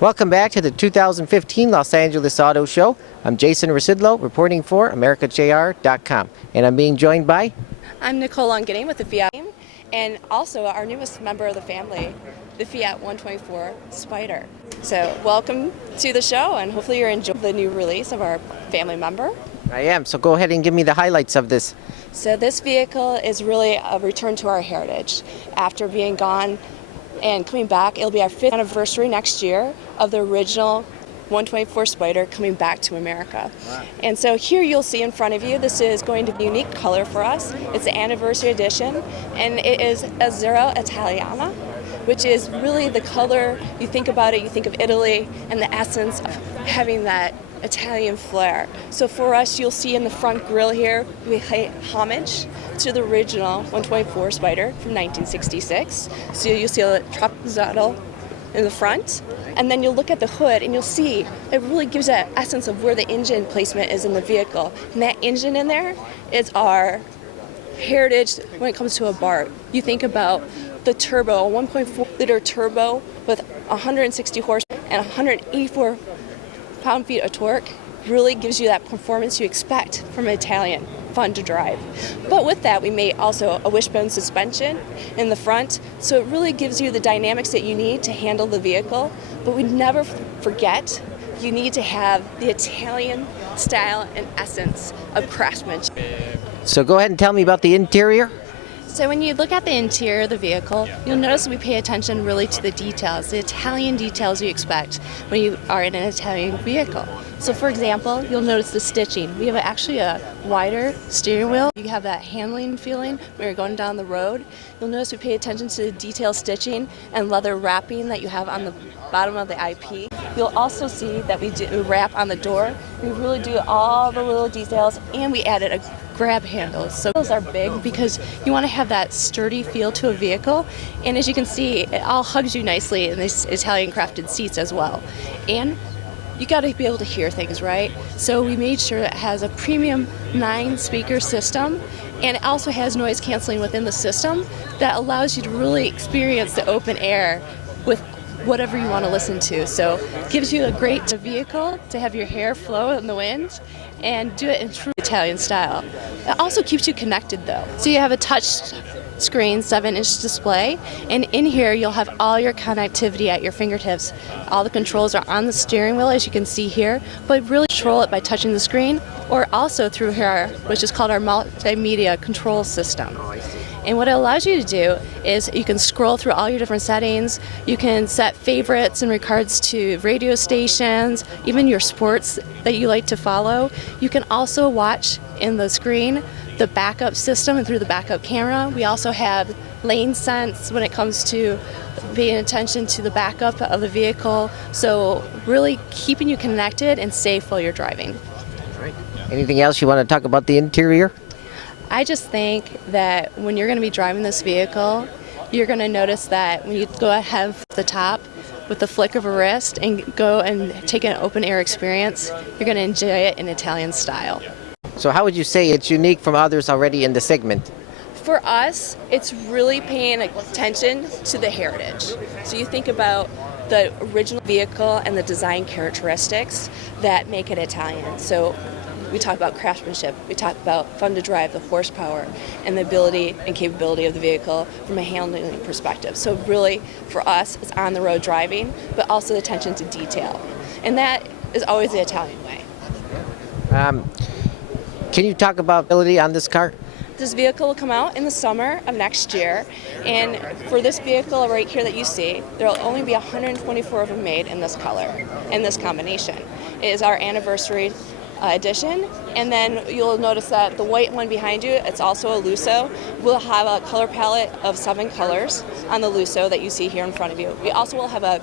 Welcome back to the 2015 Los Angeles Auto Show. I'm Jason Rzucidlo, reporting for AmericaJR.com, and I'm being joined by... I'm Nicole Longhini with the Fiat team, and also our newest member of the family, the Fiat 124 Spider. So welcome to the show, and hopefully you're enjoying the new release of our family member. I am, so go ahead and give me the highlights of this. So this vehicle is really a return to our heritage. After being gone and coming back, it'll be our 5th anniversary next year of the original 124 Spider coming back to America. Wow. And so here you'll see in front of you, this is going to be a unique color for us. It's the anniversary edition, and it is Azzurro Italiana, which is really the color, you think about it, you think of Italy and the essence of having that Italian flair. So for us, you'll see in the front grille here, we pay homage to the original 124 Spider from 1966. So you'll see a trapezoidal in the front, and then you'll look at the hood and you'll see it really gives that essence of where the engine placement is in the vehicle. And that engine in there is our heritage when it comes to a BART. You think about the turbo, a 1.4 liter turbo with 160 horsepower and 184 pound-feet of torque really gives you that performance you expect from an Italian, fun to drive. But with that, we made also a wishbone suspension in the front, so it really gives you the dynamics that you need to handle the vehicle. But we never forget, you need to have the Italian style and essence of craftsmanship. So go ahead and tell me about the interior. So when you look at the interior of the vehicle, you'll notice we pay attention really to the details, the Italian details you expect when you are in an Italian vehicle. So for example, you'll notice the stitching. We have actually a wider steering wheel. You have that handling feeling when you're going down the road. You'll notice we pay attention to the detail stitching and leather wrapping that you have on the bottom of the IP. You'll also see that we do wrap on the door. We really do all the little details, and we added a grab handle. So those are big because you want to have that sturdy feel to a vehicle, and as you can see, it all hugs you nicely in these Italian crafted seats as well. And you got to be able to hear things, right? So we made sure it has a premium 9-speaker system, and it also has noise canceling within the system that allows you to really experience the open air with whatever you want to listen to. So it gives you a great vehicle to have your hair flow in the wind and do it in true Italian style. It also keeps you connected though. So you have a touch screen 7-inch display, and in here you'll have all your connectivity at your fingertips. All the controls are on the steering wheel, as you can see here, but really control it by touching the screen or also through here, which is called our Multimedia control system. And what it allows you to do is you can scroll through all your different settings. You can set favorites in regards to radio stations, even your sports that you like to follow. You can also watch in the screen the backup system and through the backup camera. We also have lane sense when it comes to paying attention to the backup of the vehicle. So really keeping you connected and safe while you're driving. Right. Anything else you want to talk about the interior? I just think that when you're going to be driving this vehicle, you're going to notice that when you go ahead of the top with the flick of a wrist and go and take an open air experience, you're going to enjoy it in Italian style. So how would you say it's unique from others already in the segment? For us, it's really paying attention to the heritage. So you think about the original vehicle and the design characteristics that make it Italian. So we talk about craftsmanship, we talk about fun to drive, the horsepower, and the ability and capability of the vehicle from a handling perspective. So really, for us, it's on the road driving, but also the attention to detail. And that is always the Italian way. Can you talk about ability on this car? This vehicle will come out in the summer of next year, and for this vehicle right here that you see, there will only be 124 of them made in this color, in this combination. It is our anniversary edition, and then you'll notice that the white one behind you, it's also a Lusso. We'll have a color palette of 7 colors on the Lusso that you see here in front of you. We also will have a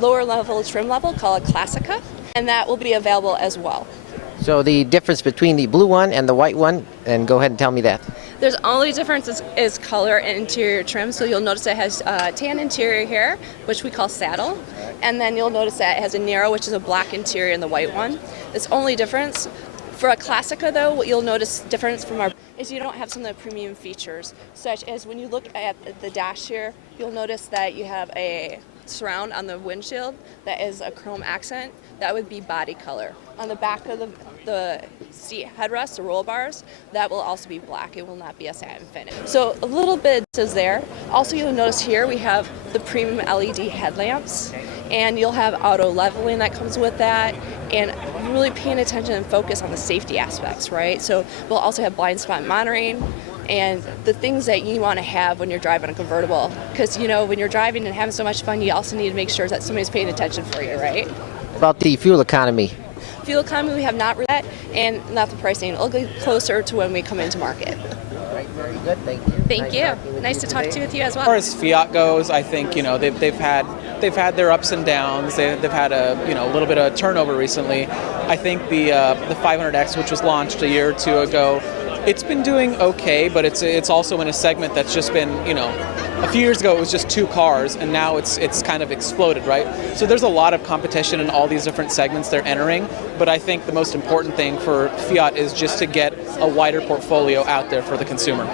lower level trim level called a Classica, and that will be available as well. So the difference between the blue one and the white one, and go ahead and tell me that. There's only difference is color and interior trim. So you'll notice it has tan interior here, which we call saddle. And then you'll notice that it has a Nero, which is a black interior, in the white one. It's only difference. For a Classica though, what you'll notice difference from our is you don't have some of the premium features, such as when you look at the dash here, you'll notice that you have a surround on the windshield that is a chrome accent, that would be body color. On the back of the seat headrest, the roll bars, that will also be black. It will not be a satin finish. So a little bit is there. Also, you'll notice here we have the premium LED headlamps, and you'll have auto leveling that comes with that, and really paying attention and focus on the safety aspects, right? So we'll also have blind spot monitoring and the things that you want to have when you're driving a convertible. Because, when you're driving and having so much fun, you also need to make sure that somebody's paying attention for you, right? About the fuel economy. Fuel economy, we have not read that, and not the pricing. It'll get closer to when we come into market. All right, very good. Thank you. Thank you. Nice to talk to you with you as well. As far as Fiat goes, I think they've had their ups and downs. They've had a little bit of turnover recently. I think the 500X, which was launched a year or two ago, it's been doing okay, but it's also in a segment that's just been, a few years ago it was just 2 cars, and now it's kind of exploded, right? So there's a lot of competition in all these different segments they're entering, but I think the most important thing for Fiat is just to get a wider portfolio out there for the consumer.